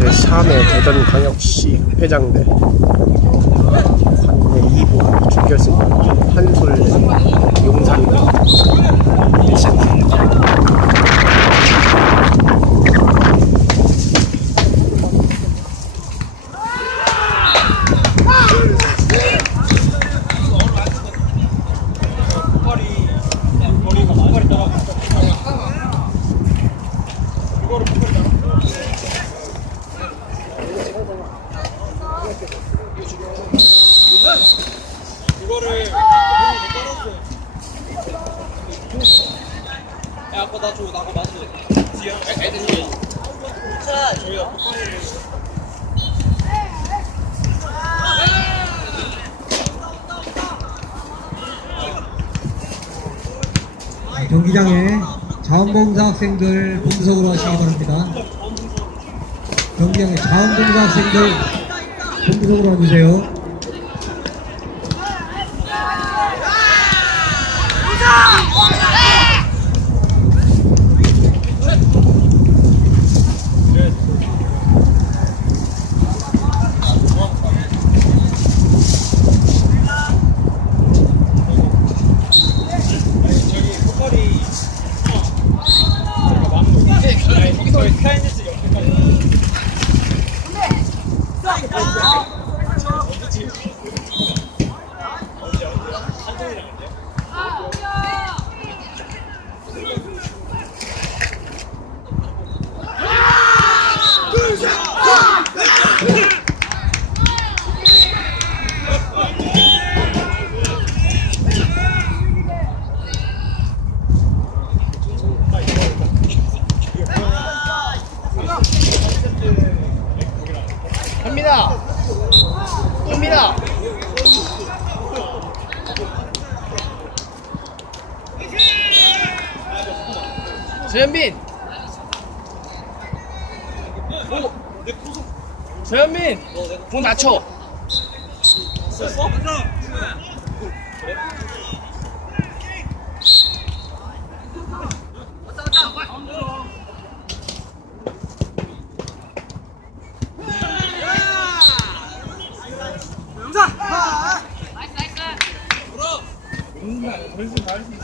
제3회 대전광역시 회장대 관내 2부 준결승 한솔 용산 1세트 이거를 떨었어. 야, 아까 나 저거 나가 맞지? 뒤에 애들이. 자, 저희가 경기장에 자원봉사 학생들 분석으로 하시기 바랍니다. 경기장에 자원봉사 학생들 분석으로 와주세요. 저기 포커리. 저희가 막고. 아니, 거기서 스카이니스 옆에까지. 언제, 언제? 한정이랑 언제? 현민아 현민아 조현민 조현민 공 낮춰? 이거는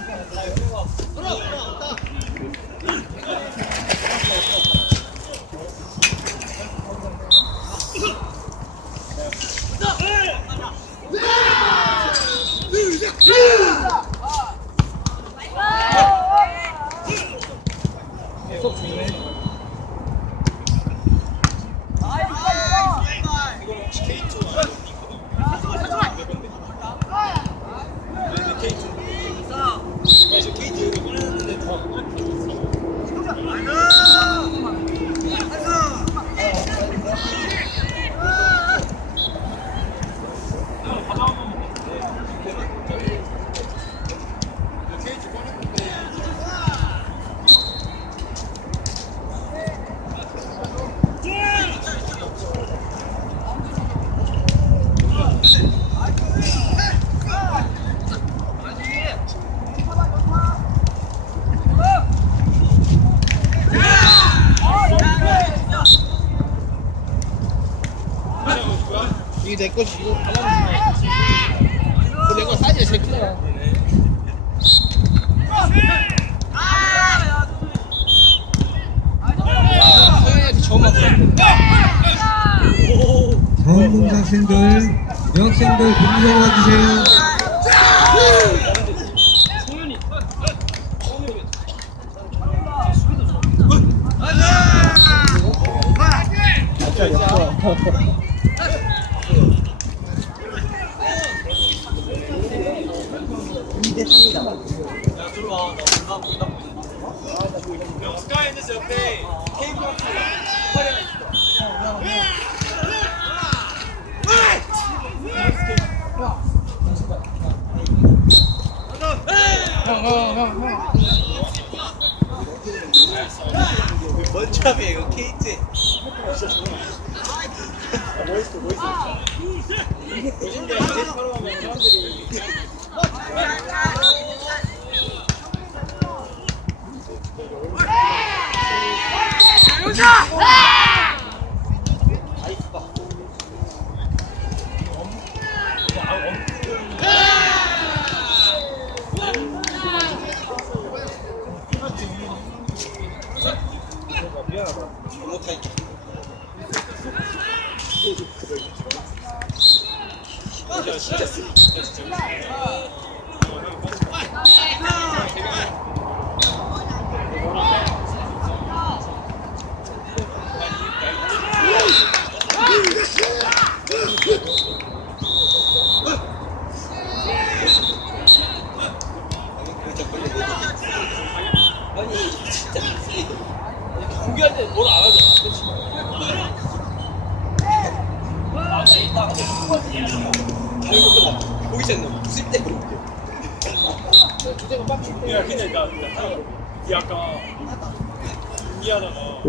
이게 내 거지 이거 가만히 있어 내거 사이즈가 제일 크잖아 서현이한테 저만 그래 자원봉사 학생들, 여학생들 분석으로 와주세요.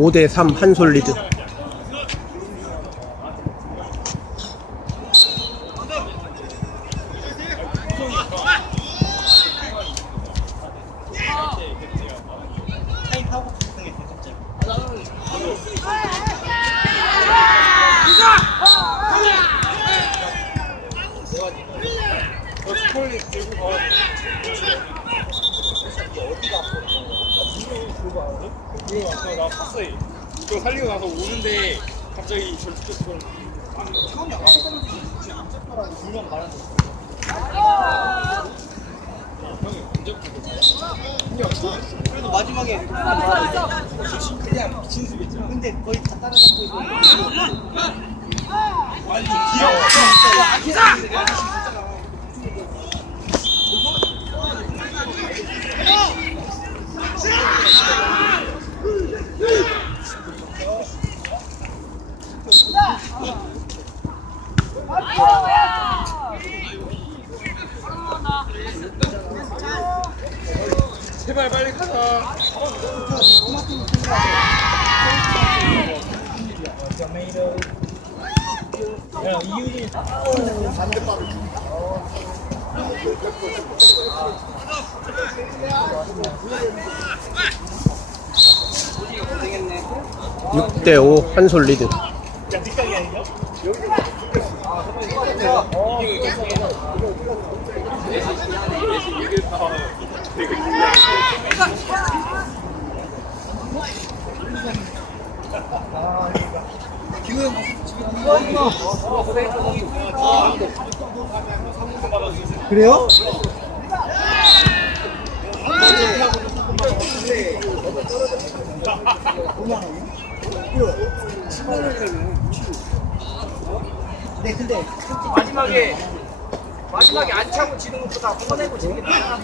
5대 3 한솔 리드. 그거 살리고 나서 오는데 갑자기 절뚝 그런. 형이 언제부터 그래도 마지막에 그냥 미친 수겠죠. 근데 거의 다 따라잡고 있고. 아니 좀 귀여워. 제발 빨리 가자. 야 이유진 육대오 한솔 리드. 그래요? 네, 근데 마지막에 마지막에 안 차고 지는 것보다 꺼내고 지는 게 나아.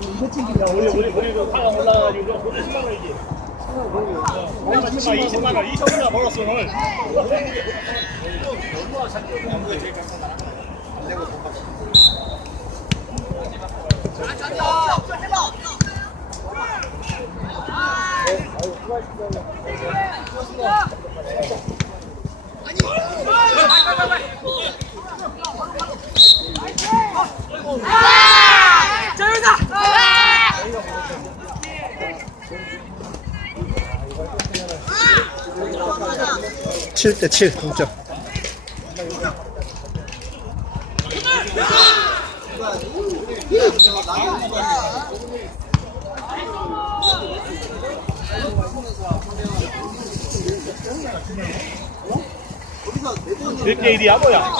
이거 챙기려 원래 우리 우리도 하나 올라가가지고 그것도 10만 원이지. 얼마 10만 20만 원 2천 원 벌었어 오늘. 칠대칠 동점. 몇개 일이야 뭐야?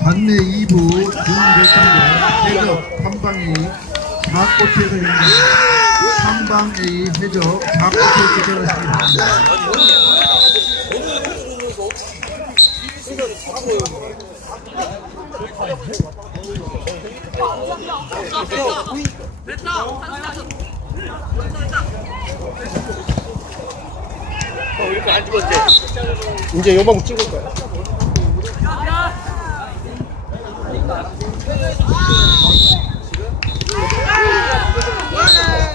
반내 2부 중대상대 해적 한방이 자꽃에서 있는 한방의 해적 자꽃에 기절하십니다. 이제 요방 찍을 거야. 와!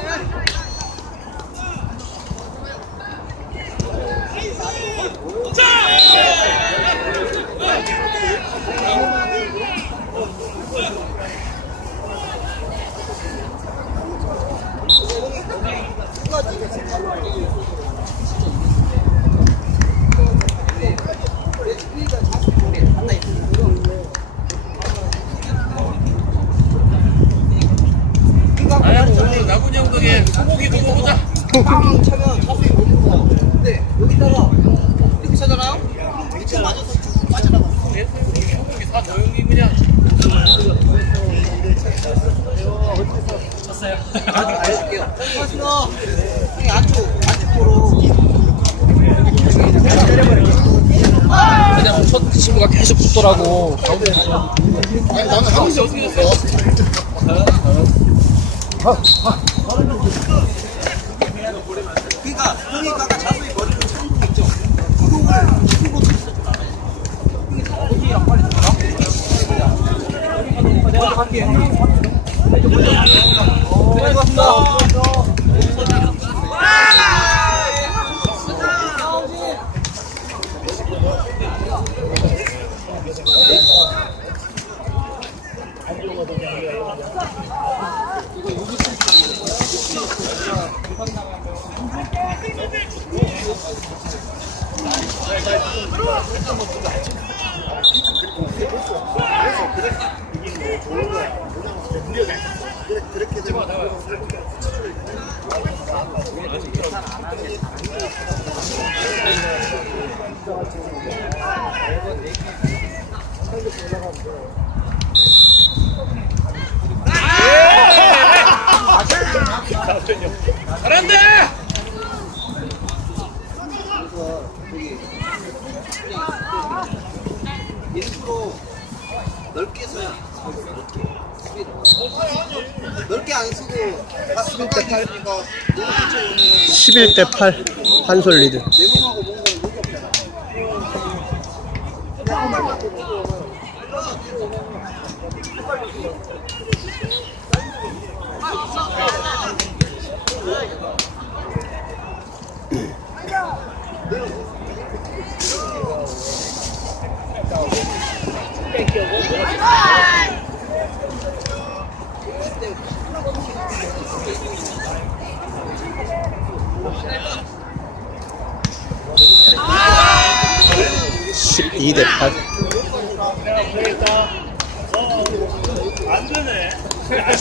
첫 친구가 계속 붙더라고. 아니 나는 하고 있어. 그러니까 형이 아까 자수히 머리를 거 있죠? 그동을 풀고 내가 갈게. 아, 그렇게 잘한다 일부러 넓게 써야 넓게 안 쓰고 11대 8이니까 11대 8 한솔 리드. 내 몸하고 뭔 거는 무게 없잖아. 12대 8. 십이 대 팔. 안 되네 관내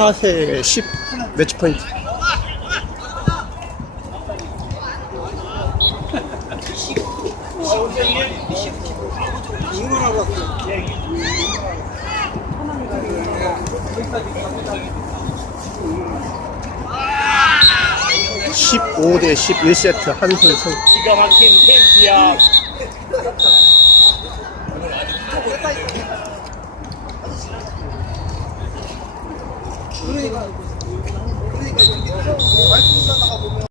14세 10 매치 포인트. 왔어 15대 11세트 한솔 승. 기가 막힌 텐트야